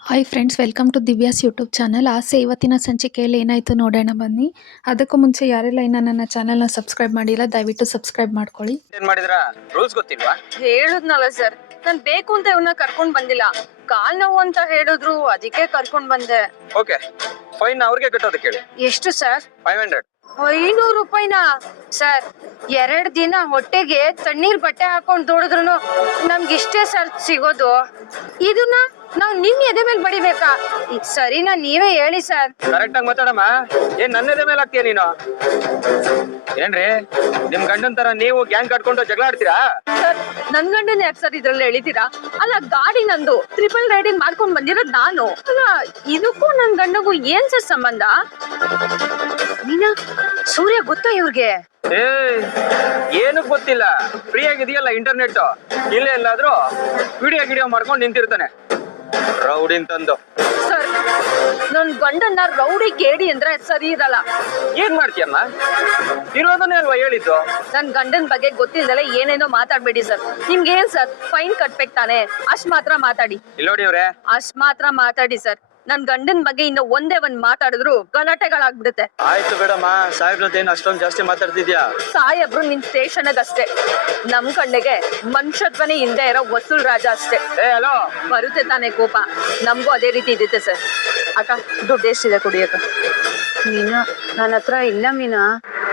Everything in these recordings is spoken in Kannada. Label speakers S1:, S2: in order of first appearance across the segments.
S1: Hi friends, welcome to Divya's YouTube channel. ಆಸೆ ಇವತ್ತಿನ ಸಂಚಿಕೆಯಲ್ಲಿ ಏನಾಯಿತು ನೋಡೋಣ ಬನ್ನಿ. ಅದಕ್ಕೂ ಮುಂಚೆ ಯಾರೆಲ್ಲ ಇನ್ನು ನನ್ನ ಚಾನಲ್ನ ಸಬ್ಸ್ಕ್ರೈಬ್ ಮಾಡಿಲ್ಲ ದಯವಿಟ್ಟು ಸಬ್ಸ್ಕ್ರೈಬ್ ಮಾಡ್ಕೊಳ್ಳಿ.
S2: ಏನ್ ಮಾಡಿದ್ರಾ? ರೂಲ್ಸ್ ಗೊತ್ತಿಲ್ವಾ?
S3: ಹೇಳುದ್ನಲ್ಲ ಸರ್, ನಾನ್ ಬೇಕು ಅಂತ ಇವ್ನ ಕರ್ಕೊಂಡ್ ಬಂದಿಲ್ಲ. ಕಾಲ್ ನೋವು ಅಂತ ಹೇಳಿದ್ರು, ಅದಕ್ಕೆ ಕರ್ಕೊಂಡ್ ಬಂದೆ.
S2: ಓಕೆ, ಫೈನ್ ಅವ್ರಿಗೆ ಕಟ್ಟೋದಕ್ಕೆ ಹೇಳಿ.
S3: ಎಷ್ಟು ಸರ್?
S2: 500.
S3: 500 ರೂಪಾಯಿನಾ? ಸರ್, 2 ದಿನ ಹೊಟ್ಟೆಗೆ ತಣ್ಣೀರ್ ಬಟ್ಟೆ ಹಾಕೊಂಡ್ ದುಡಿದ್ರು ನಮ್ಗಿಷ್ಟೇ ಸರ್ ಸಿಗೋದು. ಇದನ್ನ ನಾವ್ ನಿಮ್ ಎದೆ ಮೇಲೆ ಬಡಿಬೇಕಾ? ಸರಿನಾ, ನೀವೇ ಹೇಳಿ ಸರ್.
S2: ಕರೆಕ್ಟ್ ಆಗಿ ಮಾತಾಡಮ್ಮ. ಏನ್ ನನ್ನೆದೆ ಮೇಲೆ ಹಾಕ್ತೀಯ ನೀನು? ಏನ್ರಿ ನಿಮ್ ಗಂಡನ್ ತರ ನೀವು ಗ್ಯಾಂಗ್ ಕಟ್ಕೊಂಡು ಜಗಳ ಆಡ್ತೀರಾ?
S3: ಸರ್, ನನ್ ಗಂಡನ್ ಯಾಕೆ ಸರ್ ಇದ್ರಲ್ಲಿ ಎಳಿತೀರಾ? ಅಲ್ಲ, ಗಾಡಿ ನಂದು, ಟ್ರಿಪಲ್ ರೈಡಿಂಗ್ ಮಾಡ್ಕೊಂಡ್ ಬಂದಿರೋದ್ ನಾನು. ಅಲ್ಲ, ಇದಕ್ಕೂ ನನ್ ಗಂಡಗೂ ಏನ್ ಸರ್ ಸಂಬಂಧ? ನೀನಾ ಸೂರ್ಯ ಗೊತ್ತಾ ಇವ್ರಿಗೆ?
S2: ಏ, ಏನು ಗೊತ್ತಿಲ್ಲ. ಫ್ರೀ ಆಗಿದೆಯಲ್ಲ ಇಂಟರ್ನೆಟ್, ಇಲ್ಲೇ ಎಲ್ಲಾದ್ರೂ ವಿಡಿಯೋ ಮಾಡ್ಕೊಂಡು ನಿಂತಿರ್ತಾನೆ ರೌಡಿನ್ ತಂದು.
S3: ಸರ್, ನನ್ ಗಂಡನ್ನ ರೌಡಿ ಕೇಡಿ ಅಂದ್ರೆ ಸರಿ ಇರಲ್ಲ.
S2: ಏನ್ ಮಾಡ್ತೀಯಮ್ಮ? ಇರೋದನ್ನೇ ಅಲ್ವಾ ಹೇಳಿದ್ದು.
S3: ನನ್ ಗಂಡನ್ ಬಗ್ಗೆ ಗೊತ್ತಿಲ್ದಲೆ ಏನೇನೋ ಮಾತಾಡ್ಬೇಡಿ ಸರ್. ನಿಮ್ಗೆ ಏನ್ ಸರ್ ಫೈನ್ ಕಟ್ಬೇಕು ತಾನೆ? ಅಷ್ಟ್ ಮಾತ್ರ ಮಾತಾಡಿ.
S2: ಇಲ್ಲ ನೋಡಿ ಅವ್ರೆ,
S3: ಅಷ್ಟ್ ಮಾತ್ರ ಮಾತಾಡಿ ಸರ್. ನನ್ ಗಂಡನ್ ಬಗ್ಗೆ ಇನ್ನು ಒಂದೇ ಒಂದ್ ಮಾತಾಡಿದ್ರು ಗಲಾಟೆಗಳಾಗ್ಬಿಡುತ್ತೆ.
S2: ಆಯ್ತು ಬೇಡಮ್ಮ. ಸಾಹೇಬ್ರದ್ದೇನು ಅಷ್ಟೊಂದು ಜಾಸ್ತಿ ಮಾತಾಡ್ತಿದ್ಯಾ?
S3: ಸಾಯಬ್ರು ನಿನ್ ಸ್ಟೇಷನ್ ಅಷ್ಟೇ. ನಮ್ ಕಣ್ಣಿಗೆ ಮನುಷ್ಯತ್ವನೇ ಹಿಂದೆ ಇರೋ ವಸೂಲ್ ರಾಜ ಅಷ್ಟೇ.
S2: ಹಲೋ,
S3: ಬರುತ್ತೆ ತಾನೆ ಕೋಪ. ನಮ್ಗೂ ಅದೇ ರೀತಿ ಇದ್ದಿತ್ತೆ ಸರ್. ಅಕ್ಕ, ದುಡ್ಡು ಎಷ್ಟಿದೆ ಕುಡಿಯಕ್ಕ? ಮೀನಾ, ನನ್ನ ಹತ್ರ ಇಲ್ಲ ಮೀನಾ.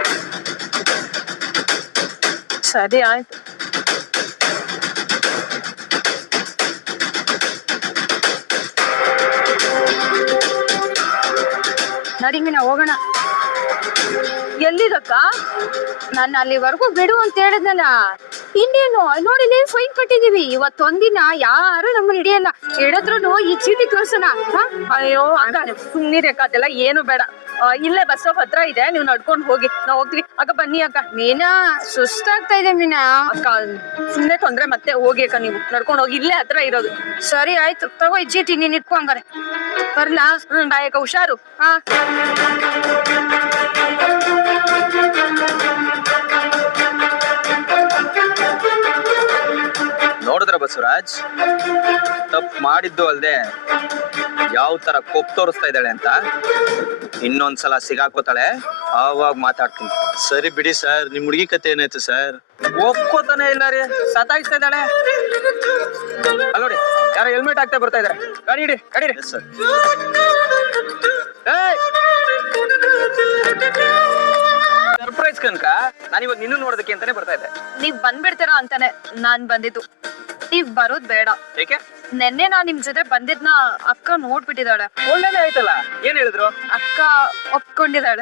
S3: ಸರಿ ಆಯ್ತು. ನಡಿ ಮೀನಾ, ಹೋಗೋಣ. ಎಲ್ಲಿದಕ್ಕ? ನಾನು ಅಲ್ಲಿವರೆಗೂ ಬಿಡು ಅಂತ ಹೇಳಿದ್ನಲ್ಲ. ಇನ್ನೇನು ನೋಡಿ, ನೀವು ಫೈನ್ ಕಟ್ಟಿದೀವಿ. ಇವತ್ತೊಂದಿನ ಯಾರು ನಮ್ಮನ್ನ ಹಿಡಿಯಲ್ಲ. ಹಿಡಿದ್ರು ಈ ಚೀಟಿ ತೋರ್ಸೋಣ. ಅಯ್ಯೋ ಅಕ್ಕ, ಸುಮ್ಮನಿರಕ್ಕ, ಅದೆಲ್ಲ ಏನು ಬೇಡ. ಇಲ್ಲೇ ಬಸ್ ಸ್ಟಾಪ್ ಹತ್ರ ಇದೆ, ನೀವು ನಡ್ಕೊಂಡು ಹೋಗಿ, ನಾವ್ ಹೋಗ್ತೀವಿ. ಅಕ್ಕ ಬನ್ನಿ ಅಕ್ಕ. ಮೀನಾ, ಸುಸ್ತಾಗ್ತಾ ಇದೆ ಮೀನಾ. ಅಕ್ಕ ಸುಮ್ಮನೆ ತೊಂದ್ರೆ, ಮತ್ತೆ ಹೋಗಿ ಅಕ್ಕ, ನೀವು ನಡ್ಕೊಂಡು ಹೋಗಿ, ಇಲ್ಲೇ ಹತ್ರ ಇರೋದು. ಸರಿ ಆಯ್ತು, ತಗೋ ಈ ಚೀಟಿ, ನೀನ್ ಇಟ್ಕೊಂಗಾರೆ. ಬರ್ಲಾ? ಬಾಯಕ್ಕ, ಹುಷಾರು. ಹಾ,
S2: ನೋಡಿದ್ರ ಬಸವರಾಜ್, ತಪ್ಪು ಮಾಡಿದ್ದು ಅಲ್ದೆ ಯಾವ ತರ ಕೊಪ್ಪು ತೋರಿಸ್ತಾ ಇದ್ದಾಳೆ ಅಂತ. ಇನ್ನೊಂದ್ಸಲ ಸಿಗಾಕೋತಾಳೆ, ಆವಾಗ ಮಾತಾಡ್ತೀನಿ.
S4: ಸರಿ ಬಿಡಿ ಸರ್, ನಿಮ್ ಹುಡುಗಿ ಕತೆ ಏನಾಯ್ತು ಸರ್?
S2: ಒಪ್ಕೋತಾನೆ ಇಲ್ಲ ರೀ, ಸತಾಯಿಸ್ತಾ ಇದ್ದಾಳೆ. ಅಲ್ಲ ನೋಡಿ, ಯಾರೋ ಹೆಲ್ಮೆಟ್ ಹಾಕ್ತಾ ಬರ್ತಾ ಇದಾರೆ. ಗಾಡಿ ಇಡಿ, ಗಾಡಿ ಇಡಿ.
S4: ಸರ್,
S2: ಸರ್ಪ್ರೈಸ್ ಕನಕ, ನಾನಿವಾಗ ನಿನ್ನ ನೋಡೋದಕ್ಕೆ ಅಂತಾನೆ ಬರ್ತಾ ಇದ್ದೆ.
S3: ನೀವ್ ಬಂದ್ಬಿಡ್ತೀರಾ ಅಂತಾನೆ ನಾನ್ ಬಂದಿದ್ದು. ನೀವ್ ಬರೋದ್ ಬೇಡ.
S2: ಏಕೆ?
S3: ನೆನ್ನೆ ನಾನ್ ನಿಮ್ ಜೊತೆ ಬಂದಿದ್ನ ಅಕ್ಕ ನೋಡ್ಬಿಟ್ಟಿದ್ದಾಳೆ.
S2: ಒಳ್ಳೆದೇ ಆಯ್ತಲ್ಲ. ಏನ್ ಹೇಳಿದ್ರು?
S3: ಅಕ್ಕ ಒಪ್ಕೊಂಡಿದ್ದಾಳೆ.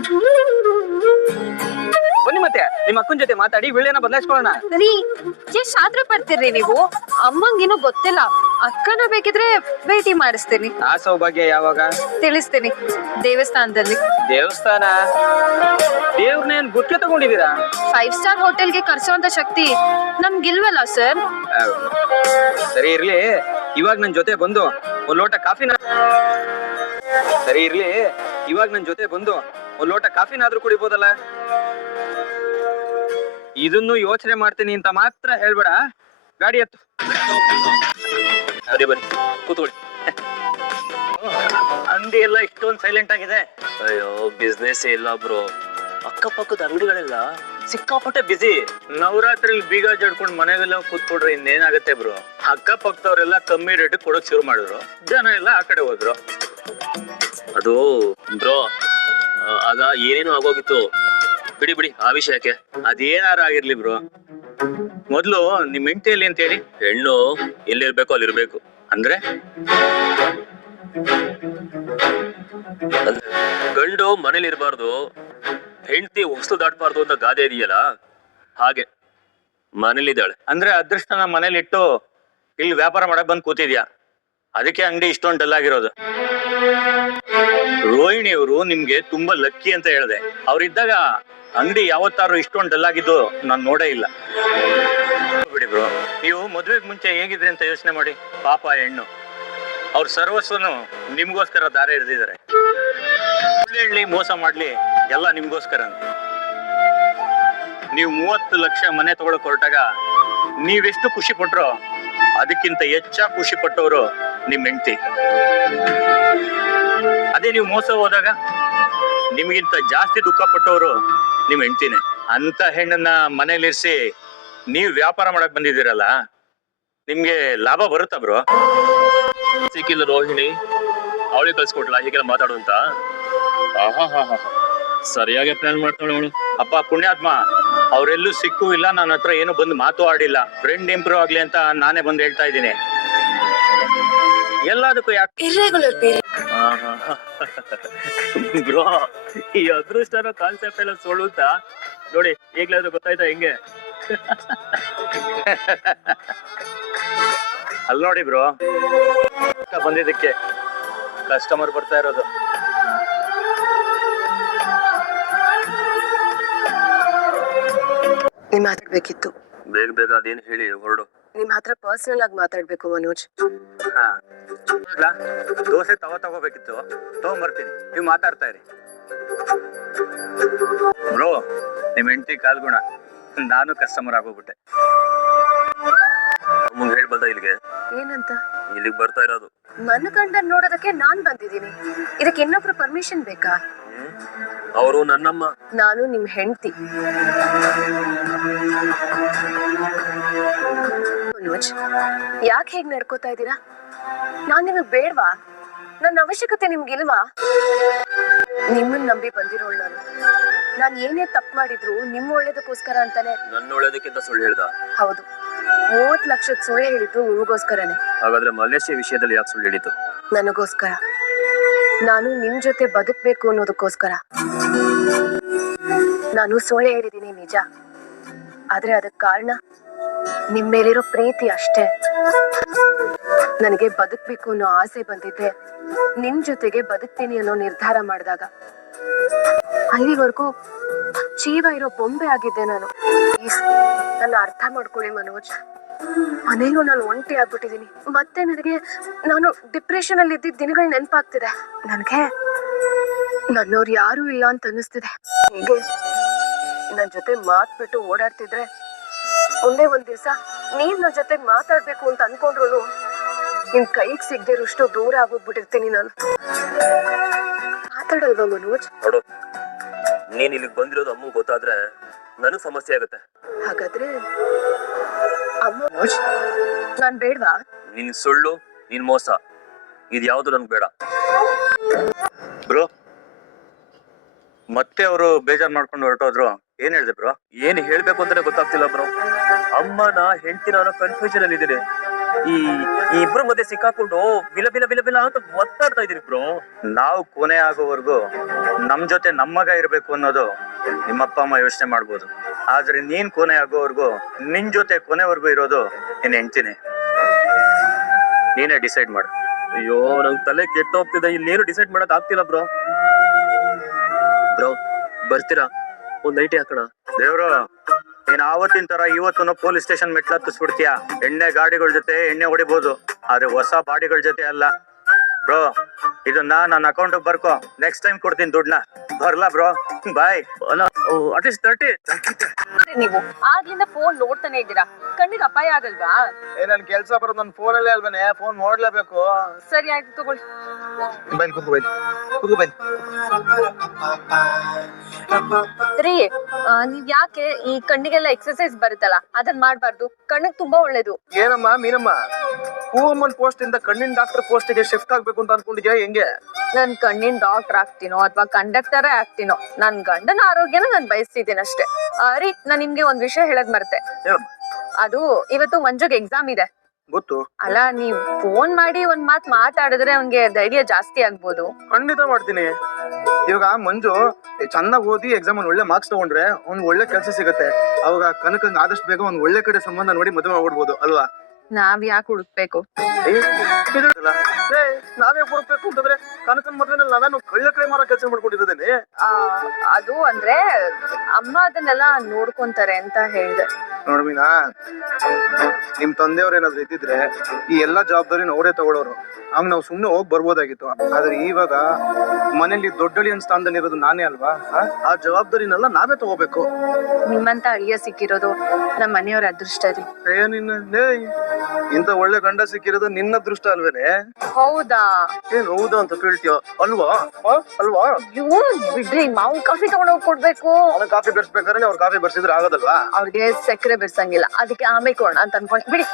S2: ಬನ್ನಿ ಮತ್ತೆ ನಿಮ್ಮ ಅಕ್ಕನ ಜೊತೆ ಮಾತಾಡಿ ವಿಳೆನ ಬದಲಾಯಿಸ್ಕೊಳ್ಳೋಣ.
S3: ರೀ, ಎಷ್ಟ್ ಆದ್ರೆ ಬರ್ತೀರಿ ನೀವು? ಅಮ್ಮಂಗಿನ್ನೂ ಗೊತ್ತಿಲ್ಲ. ಅಕ್ಕನ ಬೇಕಿದ್ರೆ ಭೇಟಿ ಮಾಡಿಸ್ತೀನಿ.
S2: ಆ ಸೌಭಾಗ್ಯ ಯಾವಾಗ?
S3: ತಿಳಿಸ್ತೀನಿ, ದೇವಸ್ಥಾನದಲ್ಲಿ.
S2: ದೇವಸ್ಥಾನ? ದೇವ್ರನ್ನೇನ್ ಗುತ್ತಿಗೆ ತಗೊಂಡಿದ್ದೀರಾ?
S3: 5 ಸ್ಟಾರ್ ಹೋಟೆಲ್ಗೆ ಕರ್ಸೋಂತ ಶಕ್ತಿ ನಮ್ಗಿಲ್ವಲ್ಲ ಸರ್.
S2: ಸರಿ ಇರ್ಲಿ, ಇವಾಗ ನನ್ ಜೊತೆ ಬಂದು ಒಂದ್ ಲೋಟ ಕಾಫಿನ ಕಾಫಿನಾದ್ರೂ ಕುಡಿಬೋದಲ್ಲ? ಇದನ್ನು ಯೋಚನೆ ಮಾಡ್ತೀನಿ ಅಂತ ಮಾತ್ರ ಹೇಳ್ಬೇಡ. ಗಾಡಿ ಹತ್ತು. ಅದೇ ಬನ್ನಿ, ಕೂತ್ಕೊಳ್ಳಿ.
S4: ಅಂಗಡಿ ಎಲ್ಲ ಇಷ್ಟೊಂದು ಸೈಲೆಂಟ್ ಆಗಿದೆ. ಅಯ್ಯೋ, ಬಿಸ್ನೆಸ್ ಇಲ್ಲ ಬ್ರೋ. ಅಕ್ಕಪಕ್ಕದ ಅಂಗಡಿಗಳೆಲ್ಲ ಸಿಕ್ಕಾಪಟ್ಟೆ ಬಿಸಿ. ನವರಾತ್ರಿಲಿ ಬೀಗ ಜಡ್ಕೊಂಡು ಮನೆಗೆಲ್ಲ ಕೂತ್ಕೊಂಡ್ರೆ ಇನ್ನೇನಾಗತ್ತೆ ಬ್ರೋ. ಅಕ್ಕಪಕ್ಕದವ್ರೆಲ್ಲ ಕಮ್ಮಿ ರೇಟ್ ಕೊಡೋಕ್ ಶುರು ಮಾಡಿದ್ರು, ಜನ ಎಲ್ಲ ಆ ಕಡೆ ಹೋದ್ರು. ಅದು ಬ್ರೋ, ಆಗ ಏನೇನು ಆಗೋಗಿತ್ತು. ಬಿಡಿ ಆ ವಿಷಯಕ್ಕೆ. ಅದೇನಾರ ಆಗಿರ್ಲಿ ಬ್ರೋ, ಮೊದ್ಲು ನಿಮ್ ಹೆಂಡತಿಯಲ್ಲಿ ಅಂತ ಹೇಳಿ. ಹೆಣ್ಣು ಎಲ್ಲಿರ್ಬೇಕು ಅಲ್ಲಿರ್ಬೇಕು ಅಂದ್ರೆ ಗಂಡು ಮನೇಲಿ ಇರಬಾರ್ದು, ಹೆಂಡತಿ ಹೊಸಲು ದಾಟಬಾರ್ದು ಅಂತ ಗಾದೆ ಇದೆಯಲ್ಲ, ಹಾಗೆ ಮನೇಲಿದ್ದಾಳೆ. ಅಂದ್ರೆ ಅದೃಷ್ಟನ ಮನೇಲಿ ಇಟ್ಟು ಇಲ್ಲಿ ವ್ಯಾಪಾರ ಮಾಡಕ್ ಬಂದ್ ಕೂತಿದ್ಯಾ. ಅದಕ್ಕೆ ಅಂಗಡಿ ಇಷ್ಟೊಂದು ಡಲ್ ಆಗಿರೋದು. ರೋಹಿಣಿ ಅವರು ನಿಮ್ಗೆ ತುಂಬಾ ಲಕ್ಕಿ ಅಂತ ಹೇಳಿದೆ. ಅವ್ರಿದ್ದಾಗ ಅಂಗಡಿ ಯಾವತ್ತಾರು ಇಷ್ಟೊಂದು ಡಲ್ ಆಗಿದ್ದು ನಾನ್ ನೋಡೇ ಇಲ್ಲ. ಬಿಡಿ ಬ್ರೋ, ನೀವು ಮದ್ವೆಗ್ ಮುಂಚೆ ಹೇಗಿದ್ರಿ ಅಂತ ಯೋಚನೆ ಮಾಡಿ. ಪಾಪ ಹೆಣ್ಣು, ಅವ್ರ ಸರ್ವಸ್ವನು ನಿಮ್ಗೋಸ್ಕರ ದಾರ ಹಿಡಿದಿದ್ದಾರೆ. ಹೇಳಿ ಮೋಸ ಮಾಡ್ಲಿ, ಎಲ್ಲ ನಿಮ್ಗೋಸ್ಕರ. ನೀವು 30 ಲಕ್ಷ ಮನೆ ತಗೊಳಕ್ ಹೊರಟಾಗ ನೀವೆಷ್ಟು ಖುಷಿ ಪಟ್ರೋ ಅದಕ್ಕಿಂತ ಹೆಚ್ಚಾಗಿ ಖುಷಿ ಪಟ್ಟವರು ನಿಮ್ ಹೆಂಡತಿ. ಅದೇ ನೀವು ಮೋಸ ಹೋದಾಗ ನಿಮ್ಗಿಂತ ಜಾಸ್ತಿ ದುಃಖ ಪಟ್ಟವರು ನಿಮ್ ಹೆಂಡತಿನೇ. ಅಂತ ಹೆಣ್ಣನ್ನ ಮನೇಲಿರಿಸಿ ನೀವ್ ವ್ಯಾಪಾರ ಮಾಡಕ್ ಬಂದಿದ್ದೀರಲ್ಲ, ನಿಮ್ಗೆ ಲಾಭ ಬರುತ್ತಾ ಬ್ರೋ?
S5: ಸಿಕ್ಕಿಲ್ಲ ರೋಹಿಣಿ, ಅವಳಿಗೆ ಕಳ್ಸ್ಕೊಟ್ಲ ಹೀಗೆಲ್ಲ ಮಾತಾಡು ಅಂತ. ಸರಿಯಾಗಿ ಪ್ಲಾನ್ ಮಾಡ್ತಾಳೆ ಅವಳು.
S4: ಅಪ್ಪ ಪುಣ್ಯಾತ್ಮ, ಅವರೆಲ್ಲೂ ಸಿಕ್ಕೂ ಇಲ್ಲ, ನನ್ನ ಹತ್ರ ಏನು ಬಂದು ಮಾತು ಆಡಿಲ್ಲ. ಫ್ರೆಂಡ್ ಇಂಪ್ರೂವ್ ಆಗ್ಲಿ ಅಂತ ನಾನೇ ಬಂದು ಹೇಳ್ತಾ ಇದ್ದೀನಿ. ಎಲ್ಲದಕ್ಕೂ ಯಾಕೆ
S3: ಇರ್ರೆಗ್ಯುಲರ್ ಪೀರಿಯಡ್.
S5: ಬ್ರೋ, ಈ ಅದೃಷ್ಟನ ಕಾನ್ಸೆಪ್ಟ್ ಎಲ್ಲ ಸೊಳುತ್ತಾ ನೋಡಿ, ಈಗ್ಲಾದ್ರೂ ಗೊತ್ತಾಯ್ತಾ ಹೆಂಗೆ?
S4: ಅಲ್ಲಿ ನೋಡಿ ಬ್ರೋ, ಬಂದಿದ್ದಕ್ಕೆ ಕಸ್ಟಮರ್ ಬರ್ತಾ ಇರೋದು.
S6: ನಿಮ್ ಮಾತಾಡ್ಬೇಕಿತ್ತು.
S5: ಬೇಗ ಬೇಗ ಅದೇನು ಹೇಳಿ ಹೊರಡು.
S6: ನಿಮ್ ಹತ್ರ ಪರ್ಸನಲ್ ಆಗಿ ಮಾತಾಡ್ಬೇಕು ಮನೋಜ್.
S4: ದೋಸೆ ತಗೋಬೇಕಿತ್ತು, ತಗೊಂಬರ್ತೀನಿ, ನೀವು ಮಾತಾಡ್ತಾ ಇರಿ. ಬ್ರೋ, ನಿಮ್ ಹೆಂಡತಿ ಕಾಲ್ಗುಣ, ನಾನು ಕಸ್ಟಮರ್ ಆಗೋಗ್ಬಿಟ್ಟೆ.
S5: ಮುಂದೆ ಹೇಳಿ ಬಂದ ಇಲ್ಲಿಗೆ.
S6: ಏನಂತ?
S5: ಇಲ್ಲಿಗೆ ಬರ್ತಾ ಇರೋದು.
S6: ನನ್ನ ಗಂಡನ್ ನೋಡೋದಕ್ಕೆ ನಾನ್ ಬಂದಿದ್ದೀನಿ. ಇದಕ್ಕೆ ಇನ್ನೊಬ್ರು ಪರ್ಮಿಷನ್ ಬೇಕಾ?
S5: ಅವರು ನನ್ನಮ್ಮ.
S6: ನಾನು ನಿಮ್ ಹೆಂಡತಿ. ಮನೋಜ್, ಯಾಕೆ ಹೇಗ್ ನಡ್ಕೋತಾ ಇದ್ದೀರಾ? ನಾನ್ ನಿಮಗ್ ಬೇಡ್ವಾ? ನನ್ನ ಅವಶ್ಯಕತೆ ನಿಮ್ಗಿಲ್ವಾ? ನಿಮ್ಮನ್ ನಂಬಿ ಬಂದಿರೋಳ್ ನಾನು ಏನೇ ತಪ್ಪು ಮಾಡಿದ್ರು ನಿಮ್ ಒಳ್ಳೇದಕ್ಕೋಸ್ಕರ ಅಂತಾನೆ.
S5: ನನ್ನ ಒಳ್ಳೇದಕ್ಕಿಂತ ಸುಳ್ಳು ಹೇಳ್ದ?
S6: ಹೌದು, 30 ಲಕ್ಷದ ಸುಳ್ಳು ಹೇಳಿದ್ದು ನಿಮಗೋಸ್ಕರನೇ.
S5: ಹಾಗಾದ್ರೆ ಮಲೇಷ್ಯಾ ವಿಷಯದಲ್ಲಿ ಯಾಕೆ ಸುಳ್ಳು ಹೇಳಿದ್ದು?
S6: ನನಗೋಸ್ಕರ. ನಾನು ನಿಮ್ ಜೊತೆ ಬದುಕ್ಬೇಕು ಅನ್ನೋದಕ್ಕೋಸ್ಕರ. ನಾನು ಸುಳ್ಳು ಹೇಳಿದ್ದೀನಿ ನಿಜ, ಆದ್ರೆ ಅದಕ್ ಕಾರಣ ನಿಮ್ ಮೇಲಿರೋ ಪ್ರೀತಿ ಅಷ್ಟೇ. ನನಗೆ ಬದುಕ್ಬೇಕು ಅನ್ನೋ ಆಸೆ ಬಂದಿದ್ದೆ ನಿಮ್ ಜೊತೆಗೆ ಬದುಕ್ತೀನಿ ಅನ್ನೋ ನಿರ್ಧಾರ ಮಾಡಿದಾಗ. ಅಲ್ಲಿವರೆಗೂ ಜೀವ ಇರೋ ಬೊಂಬೆ ಆಗಿದ್ದೆ ನಾನು. ನನ್ನ ಅರ್ಥ ಮಾಡ್ಕೊಳ್ಳಿ ಮನೋಜ್, ಮನೇಲೂ ನಾನು ಒಂಟಿ ಆಗ್ಬಿಟ್ಟಿದೀನಿ. ಮತ್ತೆ ನಾನು ಡಿಪ್ರೆಷನ್ ಅಲ್ಲಿ ಇದ್ದಿದ್ದ ದಿನಗಳು ನೆನಪಾಗ್ತಿದೆ. ನನ್ಗೆ ನನ್ನವ್ರು ಯಾರು ಇಲ್ಲ ಅಂತ ಅನಿಸ್ತಿದೆ. ಹೀಗೆ ನನ್ ಜೊತೆ ಮಾತ್ಬಿಟ್ಟು ಓಡಾಡ್ತಿದ್ರೆ ಒಂದೇ ಒಂದ್ ದಿವ್ಸ ನೀವ್ ನನ್ ಜೊತೆ ಮಾತಾಡ್ಬೇಕು ಅಂತ ಅನ್ಕೊಂಡ್ರು ನಿಮ್ ಕೈಗೆ ಸಿಗದಿರೋಷ್ಟು ದೂರ ಆಗೋಗ್ಬಿಟ್ಟಿರ್ತೀನಿ ನಾನು. ಮಾತಾಡಲ್ವಾ ಮನೋಜ್?
S5: ನೋಡು, ನೀನ್ ಇಲ್ಲಿಗೆ ಬಂದಿರೋದು ಅಮ್ಮ ಗೊತ್ತಾದ್ರೆ ನನಗ್ ಸಮಸ್ಯೆ ಆಗುತ್ತೆ.
S6: ಹಾಗಾದ್ರೆ ಅಮ್ಮ ಮನೋಜ್ ನಾನ್ ಬೇಡ್ವಾ?
S5: ನಿನ್ ಸುಳ್ಳು, ನಿನ್ ಮೋಸ, ಇದು ಯಾವ್ದು ನನ್ಗೆ ಬೇಡ.
S4: ಬ್ರೋ, ಮತ್ತೆ ಅವರು ಬೇಜಾರ್ ಮಾಡ್ಕೊಂಡು ಹೊರಟೋದ್ರು. ಏನ್ ಹೇಳಿದೆ ಬ್ರೋ?
S5: ಏನ್ ಹೇಳ್ಬೇಕು ಅಂತಾನೆ ಗೊತ್ತಾಗ್ತಿಲ್ಲ ಬ್ರೋ. ಅಮ್ಮನ ಹೆಂಡತಿನ ಅನ್ನೋ ಕನ್ಫ್ಯೂಷನ್ ಅಲ್ಲಿ ಇದ್ದೀನಿ. ಈ ಇಬ್ರು ಮಧ್ಯೆ ಸಿಕ್ಕಾಕೊಂಡು ಬಿಲ ಬಿಲ ಬಿಲ ಬಿಲ ಅಂತ ಒತ್ತಾಡ್ತಾ ಇದೀನಿ ಬ್ರೋ.
S4: ನಾವು ಕೊನೆ ಆಗೋವರೆಗೂ ನಮ್ ಜೊತೆ ನಮ್ಮ ಮಗ ಇರ್ಬೇಕು ಅನ್ನೋದು ನಿಮ್ಮಪ್ಪ ಅಮ್ಮ ಯೋಚನೆ ಮಾಡ್ಬೋದು. ಆದ್ರೆ ನೀನ್ ಕೊನೆ ಆಗೋವರೆಗೂ ನಿನ್ ಜೊತೆ ಕೊನೆವರೆಗೂ ಇರೋದು ನಿನ್ ಹೆಂಡ್ತಿನೇ. ನೀನೇ ಡಿಸೈಡ್ ಮಾಡು.
S5: ಅಯ್ಯೋ, ನಂಗ್ ತಲೆ ಕೆಟ್ಟ ಹೋಗ್ತಿದೆ. ಇಲ್ಲೇನು ಡಿಸೈಡ್ ಮಾಡಕ್ ಆಗ್ತಿಲ್ಲ ಬ್ರೋ. ಬ್ರೋ, ಬರ್ತೀರಾ? ಒಂದ್ ನೈಟಿ ಹಾಕೋಣ.
S4: ದೇವ್ರು, ನೀನ್ ಆವತ್ತಿನ ತರ ಇವತ್ತು ಪೊಲೀಸ್ ಸ್ಟೇಷನ್ ಮೆಟ್ಲ ಹತ್ತಿಸ್ಬಿಡ್ತೀಯ. ಎಣ್ಣೆ ಗಾಡಿಗಳ ಜೊತೆ ಎಣ್ಣೆ ಹೊಡಿಬಹುದು, ಆದ್ರೆ ಹೊಸ ಬಾಡಿಗಳ ಜೊತೆ ಅಲ್ಲ. ಬ್ರೋ, ಇದನ್ನ ನನ್ನ ಅಕೌಂಟ್ ಬರ್ಕೋ, ನೆಕ್ಸ್ಟ್ ಟೈಮ್ ಕೊಡ್ತೀನಿ ದುಡ್ಡನ್ನ. ಬರ್ಲಾ ಬ್ರೋ, ಬಾಯ್. ಅಟ್ಲೀಸ್ಟ್ 30.
S3: ನೀವು ಆಗ್ಲಿಂದ ಫೋನ್ ನೋಡ್ತಾನೆ ಇದ್ದೀರಾ, ಕಣ್ಣಿಗೆ ಅಪಾಯ ಆಗಲ್ವಾ?
S2: ನನ್ ಕೆಲ್ಸ ಬರೋದು ನನ್ ಫೋನಲ್ಲೇ ಅಲ್ವೇನೆ, ಫೋನ್ ನೋಡ್ಲೇಬೇಕು.
S3: ಸರಿ ಆಯ್ತು, ತಗೊಳ್ಳಿ.
S2: ಬೈಲ್ ಕುತ್ಕೋ, ಬೈಲ್.
S3: ರೀ, ನೀವ್ ಯಾಕೆ ಈ ಕಣ್ಣಿಗೆಲ್ಲ ಎಕ್ಸರ್ಸೈಸ್ ಬರುತ್ತಲ್ಲ ಅದನ್ನ ಮಾಡ್ಬಾರ್ದು? ಕಣ್ಣಿಗೆ ತುಂಬಾ ಒಳ್ಳೇದು.
S2: ಏನಮ್ಮ ಮೀನಮ್ಮ, ಹೂವಮ್ಮನ್ ಪೋಸ್ಟ್ ಇಂದ ಕಣ್ಣಿನ ಡಾಕ್ಟರ್ ಪೋಸ್ಟ್ ಗೆ ಶಿಫ್ಟ್ ಆಗ್ಬೇಕು ಅಂತ ಅನ್ಕೊಂಡಿದ್ಯಾ ಹೆಂಗೆ?
S3: ನನ್ ಕಣ್ಣಿನ ಡಾಕ್ಟರ್ ಆಗ್ತೀನೋ ಅಥವಾ ಕಂಡಕ್ಟರೇ ಆಗ್ತೀನೋ, ನನ್ ಗಂಡನ ಆರೋಗ್ಯನ ನಾನ್ ಬಯಸ್ತಿದ್ದೀನಿ ಅಷ್ಟೇ. ರೀ, ನಾನ್ ನಿಮ್ಗೆ ಒಂದ್ ವಿಷಯ ಹೇಳಕ್ ಮರ್ತೆ. ಅದು ಇವತ್ತು ಮಂಜುಗೆ ಎಕ್ಸಾಮ್ ಇದೆ.
S2: ಗೊತ್ತು.
S3: ಅಲ್ಲ, ನೀವ್ ಫೋನ್ ಮಾಡಿ ಒಂದ್ ಮಾತ್ ಮಾತಾಡಿದ್ರೆ ಅವ್ನ್ಗೆ ಧೈರ್ಯ ಜಾಸ್ತಿ ಆಗ್ಬೋದು.
S2: ಖಂಡಿತ ಮಾಡ್ತೀನಿ. ಇವಾಗ ಮಂಜು ಚೆನ್ನಾಗಿ ಓದಿ ಎಕ್ಸಾಮ್ ಒಳ್ಳೆ ಮಾರ್ಕ್ಸ್ ತಗೊಂಡ್ರೆ ಅವ್ನ್ ಒಳ್ಳೆ ಕೆಲಸ ಸಿಗುತ್ತೆ. ಅವಾಗ ಕನಕಂಗ್ ಆದಷ್ಟು ಬೇಗ ಒಂದ್ ಒಳ್ಳೆ ಕಡೆ ಸಂಬಂಧ ನೋಡಿ ಮದುವೆ ಮಾಡ್ಬಿಡ್ಬೋದು ಅಲ್ವಾ?
S3: ನಾವ್ ಯಾಕೆ ಹುಡುಕ್ಬೇಕು?
S2: ನಾವೇ ಹುಡುಕ್ಬೇಕು ಅಂತಂದ್ರೆ ಕನಕನ್ ಮದ್ವೆನಲ್ಲಿ ನಾವೇನು ಕಳ್ಳಕಾಯಿ ಮಾರೋ ಕೆಲಸ ಮಾಡ್ಕೊಂಡಿರೋದೇನೆ.
S6: ಅದು ಅಂದ್ರೆ ಅಮ್ಮ ಅದನ್ನೆಲ್ಲ ನೋಡ್ಕೊಂತಾರೆ ಅಂತ ಹೇಳ್ದೆ.
S2: ನೋಡ್ ಮೀನಾ, ನಿಮ್ ತಂದೆಯವ್ರ ಏನಾದ್ರು ಇದ್ದಿದ್ರೆ ಈ ಎಲ್ಲಾ ಜವಾಬ್ದಾರಿನ ಅವರೇ ತಗೊಳ್ಳೋರು. ಆಗ ನಾವು ಸುಮ್ನೆ ಹೋಗಿ ಬರ್ಬೋದಾಗಿತ್ತು. ಆದ್ರೆ ಇವಾಗ ಮನೇಲಿ ದೊಡ್ಡಳಿಯನ್ ಸ್ಥಾನದಲ್ಲಿ ಇರೋದು ನಾನೇ ಅಲ್ವಾ? ಆ ಜವಾಬ್ದಾರಿನೆಲ್ಲ ನಾವೇ ತಗೋಬೇಕು.
S6: ನಿಮ್ಮಂತ ಅಳಿಯ ಸಿಕ್ಕಿರೋದು ನಮ್ಮ ಮನೆಯವ್ರ ಅದೃಷ್ಟ ರೀ.
S2: ಇಂತ ಒಳ್ಳೆ ಗಂಡ ಸಿಕ್ಕಿರೋದು ನಿನ್ನ ಅದೃಷ್ಟ ಅಲ್ವೇನೆ?
S6: ಹೌದಾ?
S2: ಏನ್ ಹೌದಾ ಅಂತ ಕೇಳ್ತೀಯ ಅಲ್ವಾ? ಅಲ್ವಾ?
S6: ಬಿಡ್ರಿ, ಮಾವು ಕಾಫಿ ತಗೊಂಡೋಗಿ ಕೊಡ್ಬೇಕು.
S2: ಅವ್ನ ಕಾಫಿ ಬೆರ್ಸ್ಬೇಕಾದ್ರೆ ಅವ್ರ ಕಾಫಿ ಬರ್ಸಿದ್ರೆ ಆಗೋದಲ್ವಾ?
S6: ಅವ್ರಿಗೆ ಸಕ್ಕರೆ ಬೆರ್ಸಂಗಿಲ್ಲ, ಅದಕ್ಕೆ ಆಮೇಲೆ ಕೊಡೋಣ ಅಂತ ಅನ್ಕೊಂಡ್ ಬಿಡಿ.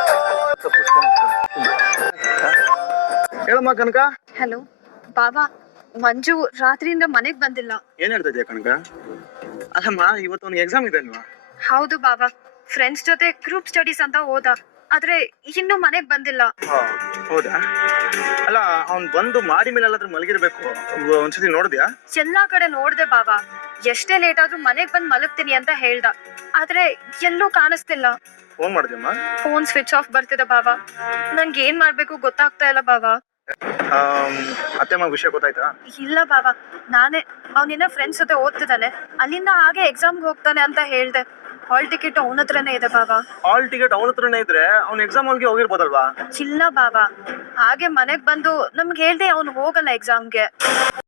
S2: ಹೇಳಮ್ಮ ಕನಕ.
S3: ಹಲೋ ಬಾಬಾ, ಮಂಜು ರಾತ್ರಿಯಿಂದ ಮನೆಗ್ ಬಂದಿಲ್ಲ.
S2: ಏನ್ ಹೇಳ್ತಾ ಇದೀಯ ಕನಕ? ಅಲ್ಲಮ್ಮ, ಇವತ್ತು ಅವ್ನಿಗೆ ಎಕ್ಸಾಮ್ ಇದೆ ಅಲ್ವಾ?
S3: ಹೌದು ಬಾಬಾ, ಫ್ರೆಂಡ್ಸ್ ಜೊತೆ ಗ್ರೂಪ್ ಸ್ಟಡೀಸ್ ಅಂತ ಹೋದ, ಆದ್ರೆ ಇನ್ನು ಮನೆಗ್ ಬಂದಿಲ್ಲ.
S2: ಹೌದಾ? ಅಲ್ಲ, ಅವ್ನ್ ಬಂದು ಮಾಡಿ ಮೇಲೆ ಎಲ್ಲಾದ್ರೂ ಮಲಗಿರ್ಬೇಕು. ಒಂದ್ಸತಿ ನೋಡಿದ್ಯಾ?
S3: ಎಲ್ಲಾ ಕಡೆ ನೋಡ್ದೆ ಬಾಬಾ, ಎಷ್ಟೇ ಲೇಟ್ ಆದ್ರೂ ಮನೆಗ್ ಬಂದ್ ಮಲಗ್ತೀನಿ ಅಂತ ಹೇಳ್ದ, ಆದ್ರೆ ಎಲ್ಲೂ ಕಾಣಿಸ್ತಿಲ್ಲ.
S2: ಫೋನ್ ಮಾಡಿದ್ಯಮ್ಮ?
S3: ಫೋನ್ ಸ್ವಿಚ್ ಆಫ್ ಬರ್ತಿದೆ ಬಾಬಾ, ನಂಗೆ ಏನ್ ಮಾಡ್ಬೇಕು ಗೊತ್ತಾಗ್ತಾ ಇಲ್ಲ ಬಾಬಾ.
S2: ಅತ್ತೆಮ್ಮ ವಿಷಯ ಗೊತ್ತಾಯ್ತಾ?
S3: ಇಲ್ಲ ಬಾಬಾ, ನಾನೇ ಅವನಿನ್ನ ಫ್ರೆಂಡ್ಸ್ ಜೊತೆ ಓದ್ತಿದ್ದಾನೆ, ಅಲ್ಲಿಂದ ಹಾಗೆ ಎಕ್ಸಾಮ್ಗೆ ಹೋಗ್ತಾನೆ ಅಂತ ಹೇಳ್ದೆ. ಹಾಲ್ ಟಿಕೆಟ್ ಅವನ ಹತ್ರನೇ ಇದೆ ಬಾಬಾ.
S2: ಹಾಲ್ ಟಿಕೆಟ್ ಅವನ ಹತ್ರನೇ ಇದ್ರೆ ಅವ್ನ ಎಕ್ಸಾಮ್ ಹಾಲ್ಗೆ ಹೋಗಿರ್ಬೋದಲ್ವಾ?
S3: ಇಲ್ಲ ಬಾಬಾ, ಹಾಗೆ ಮನೆಗ್ ಬಂದು ನಮ್ಗೆ ಹೇಳ್ದೆ ಅವ್ನು ಹೋಗಲ್ಲ ಎಕ್ಸಾಮ್ಗೆ.